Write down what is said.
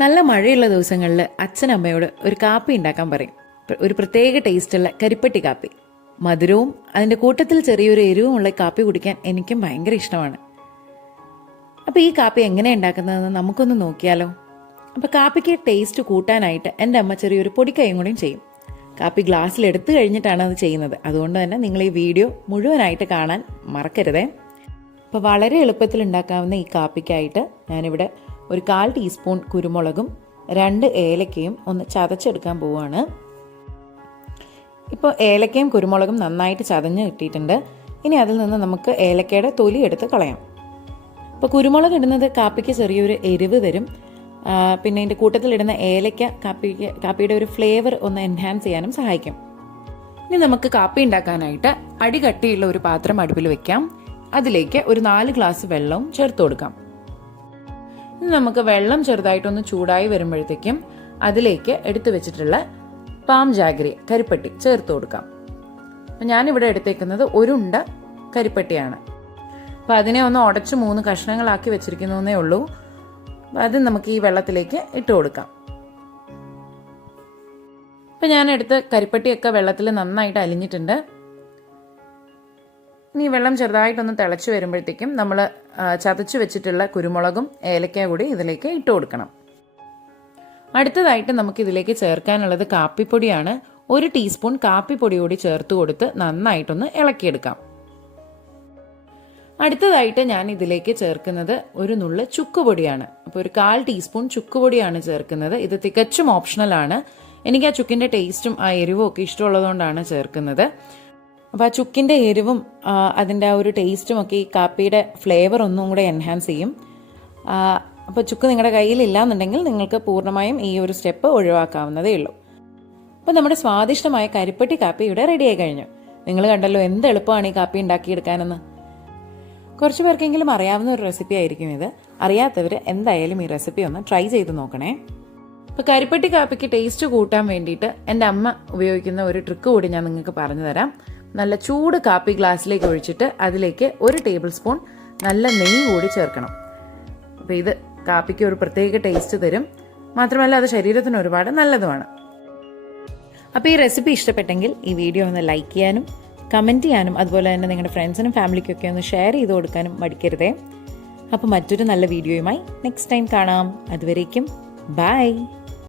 നല്ല മഴയുള്ള ദിവസങ്ങളിൽ അച്ഛനമ്മയോട് ഒരു കാപ്പി ഉണ്ടാക്കാൻ പറയും. ഒരു പ്രത്യേക ടേസ്റ്റുള്ള കരിപ്പട്ടി കാപ്പി. മധുരവും അതിൻ്റെ കൂട്ടത്തിൽ ചെറിയൊരു എരിവുമുള്ള കാപ്പി കുടിക്കാൻ എനിക്കും ഭയങ്കര ഇഷ്ടമാണ്. അപ്പോൾ ഈ കാപ്പി എങ്ങനെ ഉണ്ടാക്കുന്നതെന്ന് നമുക്കൊന്ന് നോക്കിയാലോ. അപ്പോൾ കാപ്പിക്ക് ടേസ്റ്റ് കൂട്ടാനായിട്ട് എൻ്റെ അമ്മ ചെറിയൊരു പൊടിക്കൈയും കൂടിയും ചെയ്യും. കാപ്പി ഗ്ലാസ്സിൽ എടുത്തു കഴിഞ്ഞിട്ടാണ് അത് ചെയ്യുന്നത്. അതുകൊണ്ട് തന്നെ നിങ്ങൾ ഈ വീഡിയോ മുഴുവനായിട്ട് കാണാൻ മറക്കരുതേ. അപ്പോൾ വളരെ എളുപ്പത്തിൽ ഉണ്ടാക്കാവുന്ന ഈ കാപ്പിക്കായിട്ട് ഞാനിവിടെ ഒരു 1/4 ടീസ്പൂൺ കുരുമുളകും 2 ഏലക്കയും ഒന്ന് ചതച്ചെടുക്കാൻ പോവുകയാണ്. ഇപ്പോൾ ഏലക്കയും കുരുമുളകും നന്നായിട്ട് ചതഞ്ഞ് കിട്ടിയിട്ടുണ്ട്. ഇനി അതിൽ നിന്ന് നമുക്ക് ഏലക്കയുടെ തൊലി എടുത്ത് കളയാം. ഇപ്പോൾ കുരുമുളക് ഇടുന്നത് കാപ്പിക്ക് ചെറിയൊരു എരിവ് തരും. പിന്നെ ഇതിൻ്റെ കൂട്ടത്തിലിടുന്ന ഏലക്ക കാപ്പിയുടെ ഒരു ഫ്ലേവർ ഒന്ന് എൻഹാൻസ് ചെയ്യാനും സഹായിക്കും. ഇനി നമുക്ക് കാപ്പി ഉണ്ടാക്കാനായിട്ട് അടികട്ടിയുള്ള ഒരു പാത്രം അടുപ്പിൽ വെക്കാം. അതിലേക്ക് ഒരു 4 ഗ്ലാസ് വെള്ളവും ചേർത്ത് കൊടുക്കാം. ഇനി നമുക്ക് വെള്ളം ചെറുതായിട്ടൊന്ന് ചൂടായി വരുമ്പോഴത്തേക്കും അതിലേക്ക് എടുത്തു വെച്ചിട്ടുള്ള പാം ജാഗരി കരിപ്പട്ടി ചേർത്ത് കൊടുക്കാം. അപ്പം ഞാനിവിടെ എടുത്തേക്കുന്നത് ഒരു ഉണ്ട കരിപ്പട്ടിയാണ്. അപ്പം അതിനെ ഒന്ന് ഉടച്ച് 3 കഷ്ണങ്ങളാക്കി വെച്ചിരിക്കുന്നേ ഉള്ളൂ. അത് നമുക്ക് ഈ വെള്ളത്തിലേക്ക് ഇട്ട് കൊടുക്കാം. അപ്പം ഞാൻ എടുത്ത കരിപ്പട്ടിയൊക്കെ വെള്ളത്തിൽ നന്നായിട്ട് അലിഞ്ഞിട്ടുണ്ട്. ഇനി വെള്ളം ചെറുതായിട്ടൊന്ന് തിളച്ച് വരുമ്പോഴത്തേക്കും നമ്മൾ ചതച്ച് വെച്ചിട്ടുള്ള കുരുമുളകും ഏലക്ക കൂടി ഇതിലേക്ക് ഇട്ട് കൊടുക്കണം. അടുത്തതായിട്ട് നമുക്ക് ഇതിലേക്ക് ചേർക്കാനുള്ളത് കാപ്പിപ്പൊടിയാണ്. 1 ടീസ്പൂൺ കാപ്പിപ്പൊടി കൂടി ചേർത്ത് കൊടുത്ത് നന്നായിട്ടൊന്ന് ഇളക്കിയെടുക്കാം. അടുത്തതായിട്ട് ഞാൻ ഇതിലേക്ക് ചേർക്കുന്നത് ഒരു നുള്ള് ചുക്കുപൊടിയാണ്. അപ്പോൾ ഒരു 1/4 ടീസ്പൂൺ ചുക്കുപൊടിയാണ് ചേർക്കുന്നത്. ഇത് തികച്ചും ഓപ്ഷണലാണ്. എനിക്ക് ആ ചുക്കിൻ്റെ ടേസ്റ്റും ആ എരിവും ഒക്കെ ഇഷ്ടമുള്ളതുകൊണ്ടാണ് ചേർക്കുന്നത്. അപ്പോൾ ആ ചുക്കിൻ്റെ എരിവും അതിൻ്റെ ആ ഒരു ടേസ്റ്റും ഒക്കെ ഈ കാപ്പിയുടെ ഫ്ലേവർ ഒന്നും കൂടെ എൻഹാൻസ് ചെയ്യും. അപ്പോൾ ചുക്ക് നിങ്ങളുടെ കയ്യിലില്ല എന്നുണ്ടെങ്കിൽ നിങ്ങൾക്ക് പൂർണ്ണമായും ഈ ഒരു സ്റ്റെപ്പ് ഒഴിവാക്കാവുന്നതേ ഉള്ളൂ. അപ്പോൾ നമ്മുടെ സ്വാദിഷ്ടമായ കരിപ്പട്ടി കാപ്പി ഇവിടെ റെഡിയായി കഴിഞ്ഞു. നിങ്ങൾ കണ്ടല്ലോ എന്ത് എളുപ്പമാണ് ഈ കാപ്പി ഉണ്ടാക്കിയെടുക്കാനെന്ന്. കുറച്ച് പേർക്കെങ്കിലും അറിയാവുന്ന ഒരു റെസിപ്പി ആയിരിക്കും ഇത്. അറിയാത്തവർ എന്തായാലും ഈ റെസിപ്പി ഒന്ന് ട്രൈ ചെയ്ത് നോക്കണേ. ഇപ്പോൾ കരിപ്പട്ടി കാപ്പിക്ക് ടേസ്റ്റ് കൂട്ടാൻ വേണ്ടിയിട്ട് എൻ്റെ അമ്മ ഉപയോഗിക്കുന്ന ഒരു ട്രിക്ക് കൂടി ഞാൻ നിങ്ങൾക്ക് പറഞ്ഞു തരാം. നല്ല ചൂട് കാപ്പി ഗ്ലാസ്സിലേക്ക് ഒഴിച്ചിട്ട് അതിലേക്ക് 1 ടേബിൾ സ്പൂൺ നല്ല നെയ്യ് കൂടി ചേർക്കണം. അപ്പോൾ ഇത് കാപ്പിക്ക് ഒരു പ്രത്യേക ടേസ്റ്റ് തരും. മാത്രമല്ല അത് ശരീരത്തിന് ഒരുപാട് നല്ലതുമാണ്. അപ്പോൾ ഈ റെസിപ്പി ഇഷ്ടപ്പെട്ടെങ്കിൽ ഈ വീഡിയോ ഒന്ന് ലൈക്ക് ചെയ്യാനും കമൻറ്റ് ചെയ്യാനും അതുപോലെ തന്നെ നിങ്ങളുടെ ഫ്രണ്ട്സിനും ഫാമിലിക്കൊക്കെ ഒന്ന് ഷെയർ ചെയ്ത് കൊടുക്കാനും മടിക്കരുതേ. അപ്പോൾ മറ്റൊരു നല്ല വീഡിയോയുമായി നെക്സ്റ്റ് ടൈം കാണാം. അതുവരേക്കും ബൈ.